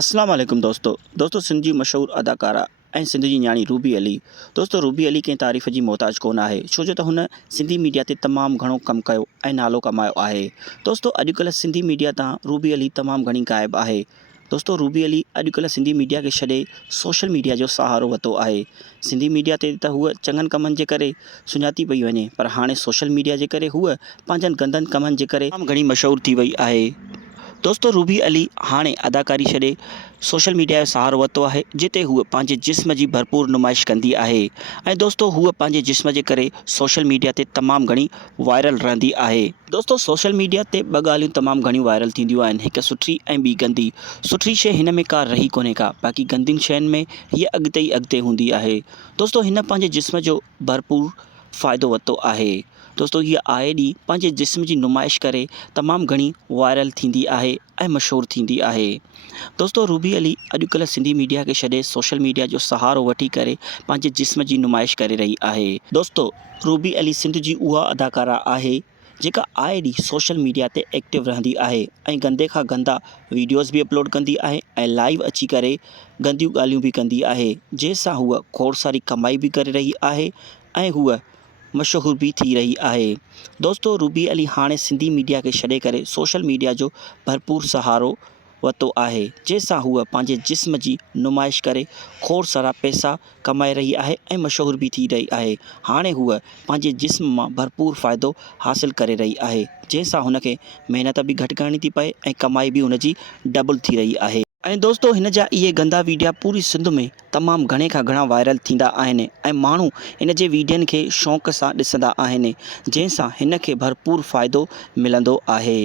अस्सलाम वालेकुम दोस्तों सिंध जी मशहूर अदाकारा ऐं सिंध जी न्याणी रूबी अली। दोस्तों रूबी अली कंहिं तारीफ़ जी मोहताज कोन आहे, छो जो त हुन सिंधी मीडिया ते तमामु घणो कमु कयो ऐं नालो कमायो आहे। दोस्तों अॼुकल्ह सिंधी मीडिया तां रूबी अली तमामु घणी ग़ाइबु आहे। दोस्तों रूबी अली अॼुकल्ह सिंधी मीडिया खे छॾे सोशल मीडिया जो सहारो वरितो आहे। सिंधी मीडिया ते त हूअ चङनि कमनि जे करे सुञाती पई वञे, पर हाणे सोशल मीडिया जे करे हूअ पंहिंजनि गंदनि कमनि जे करे तमामु घणी मशहूरु थी वई आहे। दोस्तों रूबी अली हाणे अदाकारी छॾे सोशल मीडिया जो सहारो वरितो आहे, जिते हूअ पंहिंजे जिस्म जी भरपूर नुमाइश कंदी आहे। ऐं दोस्तों हूअ पंहिंजे जिस्म जे करे सोशल मीडिया ते तमामु घणी वायरल रहंदी आहे। दोस्तों सोशल मीडिया ते ॿ ॻाल्हियूं तमामु घणी वायरल थींदियूं आहिनि, हिकु सुठी ऐं ॿी गंदी। सुठी शइ हिन में का रही कोन्हे का, बाक़ी गंदियुनि शयुनि में हीअ अॻिते ई अॻिते हूंदी आहे। दोस्तों हिन पंहिंजे जिस्म जो भरपूर फ़ाइदो वरितो आहे। दोस्तों हीअ आए ॾींहुं पंहिंजे जिस्म जी नुमाइश करे तमामु घणी वायरल थींदी आहे ऐं मशहूरु थींदी आहे। दोस्तों रूबी अली अॼुकल्ह सिंधी मीडिया खे छॾे सोशल मीडिया जो सहारो वठी करे पंहिंजे जिस्म जी नुमाइश करे रही आहे। दोस्तों रूबी अली सिंध जी उहा अदाकारा आहे जेका आए ॾींहुं सोशल मीडिया ते एक्टिव रहंदी आहे ऐं गंदे खां गंदा वीडियोज़ बि अपलोड कंदी आहे ऐं लाइव अची करे गंदियूं ॻाल्हियूं बि कंदी आहे, जंहिंसां हूअ खोड़ सारी कमाई बि करे रही आहे ऐं हूअ मशहूर भी थी रही आहे। दोस्तों रूबी अली हाणे सिंधी मीडिया खे छॾे करे सोशल मीडिया जो भरपूर सहारो वरितो आहे, जंहिंसां हूअ पंहिंजे जिस्म जी नुमाइश करे खोड़ सारा पैसा कमाए रही आहे ऐं मशहूर भी थी रही आहे। हाणे हूअ पंहिंजे जिस्म मां भरपूर फ़ाइदो हासिल करे रही आहे, जंहिंसां हुनखे महिनत भी घटि करणी थी पए ऐं कमाई भी हुनजी डबल थी रही आहे। ऐं दोस्तों हिन जा इहे गंदा वीडिया पूरी सिंध में तमामु घणे खां घणा वायरल थींदा आहिनि ऐं माण्हू इन जे वीडियोनि खे शौक़ सां ॾिसंदा आहिनि, जंहिंसां हिन खे भरपूर फ़ाइदो मिलंदो आहे।